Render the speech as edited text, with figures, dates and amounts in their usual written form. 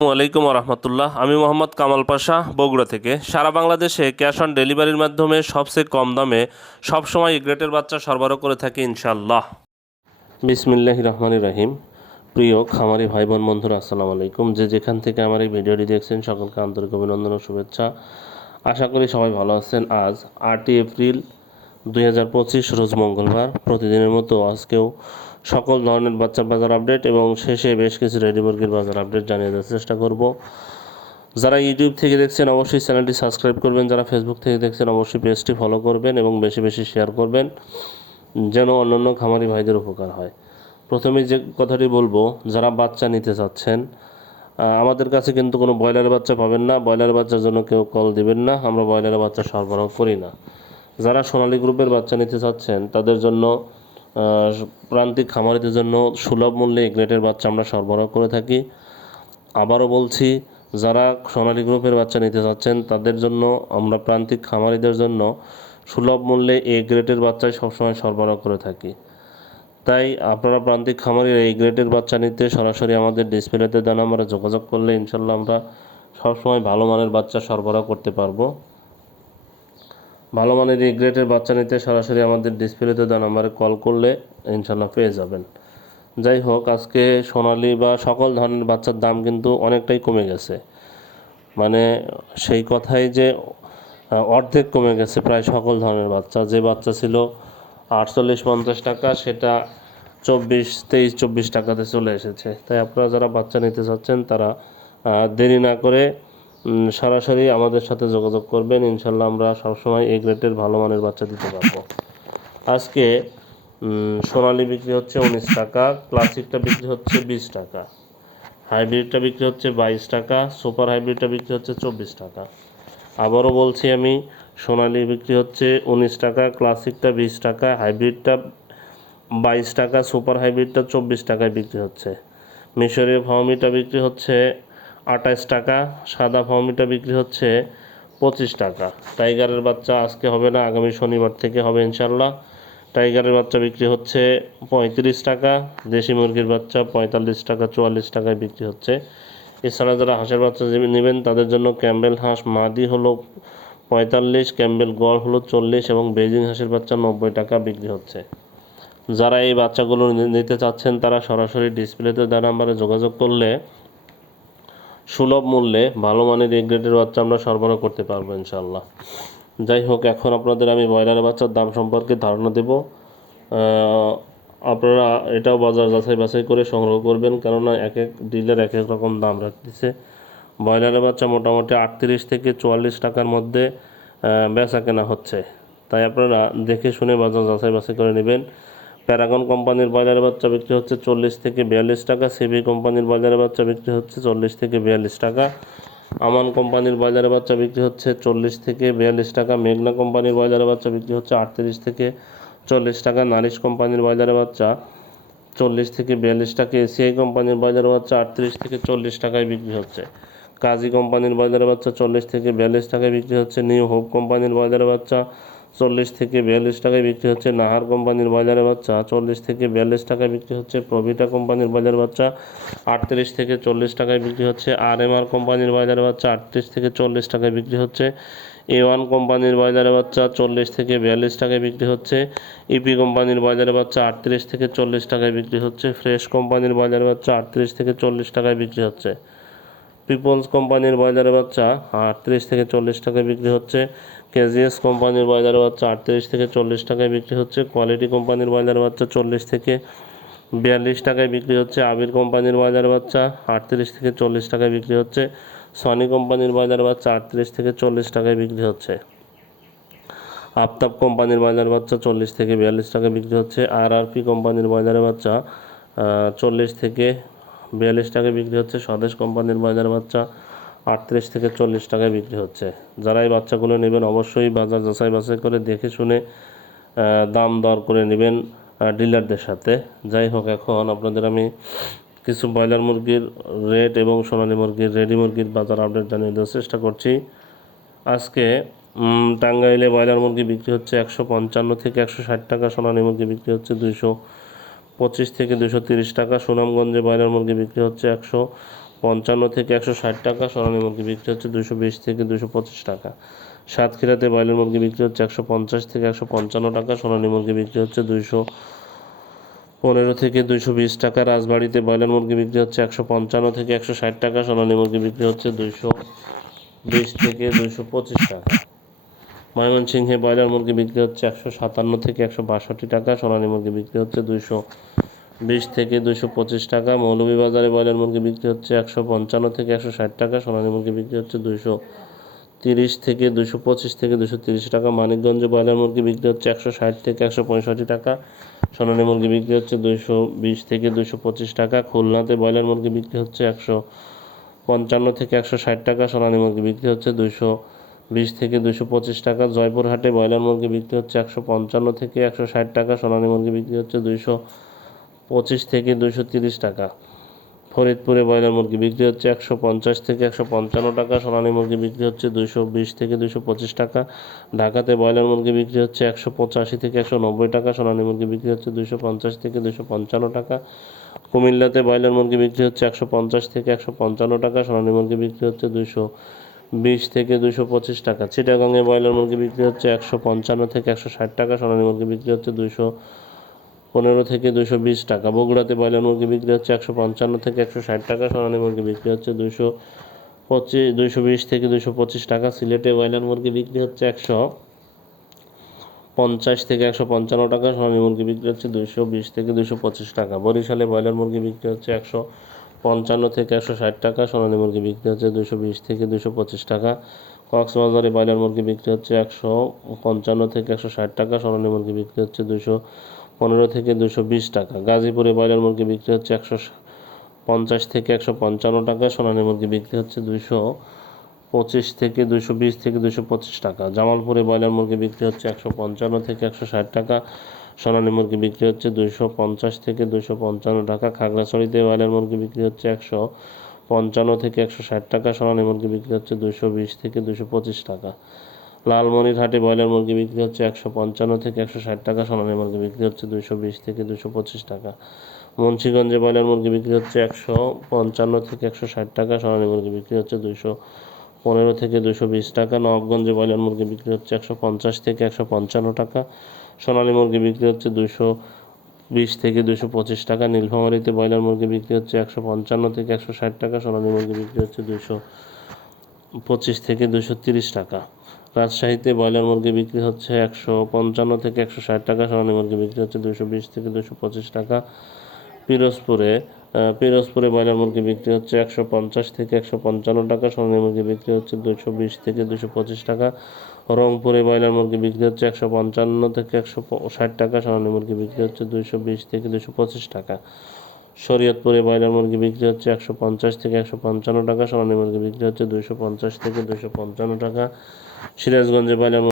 আসসালামু আলাইকুম রহমতুল্লাহ। আমি মোহাম্মদ কামাল পাশা, বগুড়া থেকে। সারা বাংলাদেশে ক্যাশ অন ডেলিভারির মাধ্যমে সবচেয়ে কম দামে সবসময় গ্রেটের বাচ্চা সরবরাহ করে থাকি ইনশাল্লাহ। বিসমিল্লাহির রহমানির রহিম। প্রিয় খামারি ভাই বোন বন্ধুরা, আসসালামু আলাইকুম। যে যেখান থেকে আমার এই ভিডিওটি দেখছেন সকলকে আন্তরিক অভিনন্দন ও শুভেচ্ছা। আশা করি সবাই ভালো আছেন। আজ 8ই এপ্রিল 2025 রোজ মঙ্গলবার। প্রতিদিনের মতো আজকেও সকল ধরনের বাচ্চার বাজার আপডেট এবং শেষে বেশ কিছু রেডি মুরগির বাজার আপডেট জানিয়ে দেওয়ার চেষ্টা করব। যারা ইউটিউব থেকে দেখছেন অবশ্যই চ্যানেলটি সাবস্ক্রাইব করবেন, যারা ফেসবুক থেকে দেখছেন অবশ্যই পেজটি ফলো করবেন এবং বেশি বেশি শেয়ার করবেন যেন অন্যান্য খামারি ভাইদের উপকার হয়। প্রথমে যে কথাটি বলবো, যারা বাচ্চা নিতে চাচ্ছেন, আমাদের কাছে কিন্তু কোনো ব্রয়লারের বাচ্চা পাবেন না। ব্রয়লারের বাচ্চার জন্য কেউ কল দিবেন না, আমরা ব্রয়লারের বাচ্চা সরবরাহ করি না। যারা সোনালী গ্রুপের বাচ্চা নিতে চাচ্ছেন তাদের জন্য, প্রান্তিক খামারিদের জন্য সুলভ মূল্যে এ গ্রেডের বাচ্চা আমরা সরবরাহ করে থাকি। আবারও বলছি, যারা সোনালী গ্রুপের বাচ্চা নিতে চাচ্ছেন তাদের জন্য, আমরা প্রান্তিক খামারিদের জন্য সুলভ মূল্যে এ গ্রেডের বাচ্চাই সবসময় সরবরাহ করে থাকি। তাই আপনারা প্রান্তিক খামারিরা এই গ্রেডের বাচ্চা নিতে সরাসরি আমাদের ডিসপ্লেতে দেওয়া নাম্বারে যোগাযোগ করলে ইনশাল্লাহ আমরা সবসময় ভালো মানের বাচ্চা সরবরাহ করতে পারবো। ভালো মানের এই গ্রেডের বাচ্চা নিতে সরাসরি আমাদের ডিসপ্লেতে দেওয়া নাম্বারে কল করলে ইনশাল্লাহ পেয়ে যাবেন। যাই হোক, আজকে সোনালী বা সকল ধরনের বাচ্চার দাম কিন্তু অনেকটাই কমে গেছে। মানে সেই কথাই যে অর্ধেক কমে গেছে প্রায় সকল ধরনের বাচ্চা। যে বাচ্চা ছিল 48-50 টাকা, সেটা 24-23-24 টাকাতে চলে এসেছে। তাই আপনারা যারা বাচ্চা নিতে চাচ্ছেন তারা দেরি না করে সরাসরি আমাদের সাথে যোগাযোগ করবেন। ইনশাল্লাহ আমরা সবসময় এই গ্রেডের ভালো মানের বাচ্চা দিতে পারবো। আজকে সোনালী বিক্রি হচ্ছে 19 টাকা, ক্লাসিকটা বিক্রি হচ্ছে 20 টাকা, হাইব্রিডটা বিক্রি হচ্ছে 22 টাকা, সুপার হাইব্রিডটা বিক্রি হচ্ছে 24 টাকা। আবারও বলছি আমি, সোনালী বিক্রি হচ্ছে 19 টাকা, ক্লাসিকটা 20 টাকা, হাইব্রিডটা 22 টাকা, সুপার হাইব্রিডটা 24 টাকায় বিক্রি হচ্ছে। মিশরীয় ফাউমিটা বিক্রি হচ্ছে 28 টাকা, সাদা ফাউমিটা বিক্রি হচ্ছে 25 টাকা। টাইগারের বাচ্চা আজকে হবে না, আগামী শনিবার থেকে হবে ইনশাল্লাহ। টাইগারের বাচ্চা বিক্রি হচ্ছে 35 টাকা, দেশি মুরগির বাচ্চা 45 টাকা 44 টাকায় বিক্রি হচ্ছে। এছাড়া যারা হাঁসের বাচ্চা নেবেন তাদের জন্য ক্যাম্বেল হাঁস মাদি হলো 45, ক্যাম্বেল গড় হলো 40 এবং বেজিং হাঁসের বাচ্চা 90 টাকা বিক্রি হচ্ছে। যারা এই বাচ্চাগুলো নিতে চাচ্ছেন তারা সরাসরি ডিসপ্লেতে দেওয়া নাম্বারে যোগাযোগ করলে সুলভ মূল্যে ভালো মানের এ গ্রেডের বাচ্চা আমরা সরবরাহ করতে পারবো ইনশাল্লাহ। যাই হোক, এখন আপনাদের আমি ব্রয়লারের বাচ্চার দাম সম্পর্কে ধারণা দেব। আপনারা এটাও বাজার যাচাই করে সংগ্রহ করবেন, কেননা এক এক ডিলার এক এক রকম দাম রাখতেছে। ব্রয়লারের বাচ্চা মোটামুটি 38 থেকে 44 টাকার মধ্যে বেচা কেনা হচ্ছে। তাই আপনারা দেখে শুনে বাজার যাচাই করে নেবেন। প্যারাগন কোম্পানির ব্রয়লারের বাচ্চা বিক্রি হচ্ছে 40 থেকে 42 টাকা, সিবি কোম্পানির ব্রয়লারের বাচ্চা বিক্রি হচ্ছে 40 থেকে 42 টাকা, আমান কোম্পানির ব্রয়লারের বাচ্চা বিক্রি হচ্ছে 40 থেকে 42 টাকা, মেঘনা কোম্পানির ব্রয়লারের বাচ্চা বিক্রি হচ্ছে 38 থেকে 40 টাকা, নারিশ কোম্পানির ব্রয়লারের বাচ্চা 40 থেকে 42 টাকা, এসিআই কোম্পানির ব্রয়লারের বাচ্চা 38 থেকে 40 টাকায় বিক্রি হচ্ছে, কাজী কোম্পানির ব্রয়লারের বাচ্চা 40 থেকে 42 টাকায় বিক্রি হচ্ছে, নিউ হোপ কোম্পানির ব্রয়লারের বাচ্চা 40 থেকে 42 টাকায় বিক্রি হচ্ছে, নাহার কোম্পানির ব্রয়লারের বাচ্চা 40 থেকে 42 টাকায় বিক্রি হচ্ছে, প্রভিটা কোম্পানির ব্রয়লারের বাচ্চা 38 থেকে 40 টাকায় বিক্রি হচ্ছে, আরএমআর কোম্পানির ব্রয়লারের বাচ্চা 38 থেকে 40 টাকায় বিক্রি হচ্ছে, A1 কোম্পানির ব্রয়লারের বাচ্চা 40 থেকে 42 টাকায় বিক্রি হচ্ছে, ইপি কোম্পানির ব্রয়লারের বাচ্চা 38 থেকে 40 টাকায় বিক্রি হচ্ছে, ফ্রেশ কোম্পানির ব্রয়লারের বাচ্চা 38 থেকে 40 টাকায় বিক্রি হচ্ছে, পিপলস কোম্পানির ব্রয়লারের বাচ্চা 38 থেকে 40 টাকায় বিক্রি হচ্ছে, কেজিএস কোম্পানির ব্রয়লারের বাচ্চা 38 থেকে 40 টাকায় বিক্রি হচ্ছে, কোয়ালিটি কোম্পানির ব্রয়লারের বাচ্চা 40 থেকে 42 টাকায় বিক্রি হচ্ছে, আবির কোম্পানির ব্রয়লারের বাচ্চা 38 থেকে 40 টাকায় বিক্রি হচ্ছে, সনি কোম্পানির ব্রয়লারের বাচ্চা 38 থেকে 40 টাকায় বিক্রি হচ্ছে, আফতাব কোম্পানির ব্রয়লারের বাচ্চা 40 থেকে 42 টাকায় বিক্রি হচ্ছে, আরআরপি কোম্পানির ব্রয়লারের বাচ্চা 40 থেকে 42 টাকায় বিক্রি হচ্ছে, স্বদেশ কোম্পানির ব্রয়লারের বাচ্চা 38 থেকে 40 টাকায় বিক্রি হচ্ছে। যারা এই বাচ্চাগুলো নেবেন অবশ্যই বাজার যাচাই করে দেখে শুনে দাম দর করে নেবেন ডিলারদের সাথে। যাই হোক, এখন আপনাদের আমি কিছু ব্রয়লার মুরগির রেট এবং সোনালী মুরগির রেডি মুরগির বাজার আপডেট জানিয়ে দেওয়ার চেষ্টা করছি। আজকে টাঙ্গাইলে ব্রয়লার মুরগি বিক্রি হচ্ছে 155 থেকে 160 টাকা, সোনালী মুরগি বিক্রি হচ্ছে 225 থেকে 230 টাকা, সুনামগঞ্জে ব্রয়লার মুরগি বিক্রি হচ্ছে 55 থেকে 160 টাকা, সোনালী মুরগি বিক্রি হচ্ছে 220 থেকে 225 টাকা। সাতক্ষীরাতে ব্রয়লার মুরগি বিক্রি হচ্ছে 150 থেকে 155 টাকা, সোনালী মুরগি বিক্রি হচ্ছে 215 থেকে 220 টাকা। রাজবাড়িতে ব্রয়লার মুরগি বিক্রি হচ্ছে 155 থেকে 160 টাকা, সোনালী মুরগি বিক্রি হচ্ছে 220 থেকে 225 টাকা। ময়মনসিংহে ব্রয়লার মুরগি বিক্রি হচ্ছে 157 থেকে 162 টাকা, সোনালী মুরগি বিক্রি হচ্ছে 220 থেকে 225 টাকা। মৌলভীবাজারে ব্রয়লার মুরগি বিক্রি হচ্ছে 155 থেকে 160 টাকা, সোনালী মুরগি বিক্রি হচ্ছে 230 থেকে 225 থেকে 230 টাকা। মানিকগঞ্জে ব্রয়লার মুরগি বিক্রি হচ্ছে 160 থেকে 165 টাকা, সোনালী মুরগি বিক্রি হচ্ছে 220 থেকে 225 টাকা। খুলনাতে ব্রয়লার মুরগি বিক্রি হচ্ছে 155 থেকে 160 টাকা, সোনালী মুরগি বিক্রি হচ্ছে 220 থেকে 225 টাকা। জয়পুরহাটে ব্রয়লার মুরগি বিক্রি হচ্ছে 155 থেকে 160 টাকা, সোনালী মুরগি বিক্রি হচ্ছে 225 থেকে 230 টাকা। ফরিদপুরে ব্রয়লার মুরগি বিক্রি হচ্ছে 150 থেকে 155 টাকা, সোনালী মুরগি বিক্রি হচ্ছে 220 থেকে 225 টাকা। ঢাকাতে ব্রয়লার মুরগি বিক্রি হচ্ছে 185 থেকে 190 টাকা, সোনালী মুরগি বিক্রি হচ্ছে 250 থেকে 255 টাকা। কুমিল্লাতে ব্রয়লার মুরগি বিক্রি হচ্ছে 150 থেকে 155 টাকা, সোনালী মুরগি বিক্রি হচ্ছে 220 থেকে 225 টাকা। চিটাগাংয়ে ব্রয়লার মুরগি বিক্রি হচ্ছে 155 থেকে 160 টাকা, সোনালী মুরগি বিক্রি হচ্ছে 215 থেকে 220 টাকা। বগুড়াতে ব্রয়লার মুরগি বিক্রি হচ্ছে 155 থেকে 160 টাকা, সোনালী মুরগি বিক্রি হচ্ছে 220 থেকে 225 টাকা। সিলেটে ব্রয়লার মুরগি বিক্রি হচ্ছে 150 থেকে 155 টাকা, সোনালী মুরগি বিক্রি হচ্ছে 220 থেকে 225 টাকা। বরিশালে ব্রয়লার মুরগি বিক্রি হচ্ছে 155 থেকে 160 টাকা, সোনালী মুরগি বিক্রি হচ্ছে 220 থেকে 225 টাকা। কক্সবাজারে ব্রয়লার মুরগি বিক্রি হচ্ছে 155 থেকে 160 টাকা, সোনালী মুরগি বিক্রি হচ্ছে 215 থেকে 220 টাকা। গাজীপুরে ব্রয়লার মুরগি বিক্রি হচ্ছে 150 থেকে 155 টাকা, সোনালী মুরগি বিক্রি হচ্ছে 225 থেকে 220 থেকে 225 টাকা। জামালপুরে ব্রয়লার মুরগি বিক্রি হচ্ছে 155 থেকে 160 টাকা, সোনালী মুরগি বিক্রি হচ্ছে 250 থেকে 255 টাকা। খাগড়াছড়িতে ব্রয়লার মুরগি বিক্রি হচ্ছে 155 থেকে 160 টাকা, সোনালী মুরগি বিক্রি হচ্ছে 220 থেকে 225 টাকা। লালমনিরহাটে ব্রয়লার মুরগি বিক্রি হচ্ছে 155 থেকে 160 টাকা, সোনালী মুরগি বিক্রি হচ্ছে 220 থেকে 225 টাকা। মুন্সিগঞ্জে ব্রয়লার মুরগি বিক্রি হচ্ছে 155 থেকে 160 টাকা, সোনালী মুরগি বিক্রি হচ্ছে 215 থেকে 220 টাকা। নবাবগঞ্জে ব্রয়লার মুরগি বিক্রি হচ্ছে 150 থেকে 155 টাকা, সোনালী মুরগি বিক্রি হচ্ছে 220 থেকে 225 টাকা। নীলফামারীতে ব্রয়লার মুরগি বিক্রি হচ্ছে 155 থেকে 160 টাকা, সোনালী মুরগি বিক্রি হচ্ছে 225 থেকে 230 টাকা। রাজশাহীতে ব্রয়লার মুরগি বিক্রি হচ্ছে 155 থেকে 160 টাকা, সোনালী মুরগি বিক্রি হচ্ছে 220 থেকে 225 টাকা। পিরোজপুরে ব্রয়লার মুরগি বিক্রি হচ্ছে 150 থেকে 155 টাকা, সোনালী মুরগি বিক্রি হচ্ছে 220 থেকে 225 টাকা। রংপুরে ব্রয়লার মুরগি বিক্রি হচ্ছে 155 থেকে 160 টাকা, সোনালী মুরগি বিক্রি হচ্ছে 220 থেকে 225 টাকা। শরীয়তপুরে ব্রয়লার মুরগি বিক্রি হচ্ছে 150 থেকে 155 টাকা, সোনালী মুরগি বিক্রি হচ্ছে 250 থেকে 255 টাকা। সিরাজগঞ্জে ব্রয়লার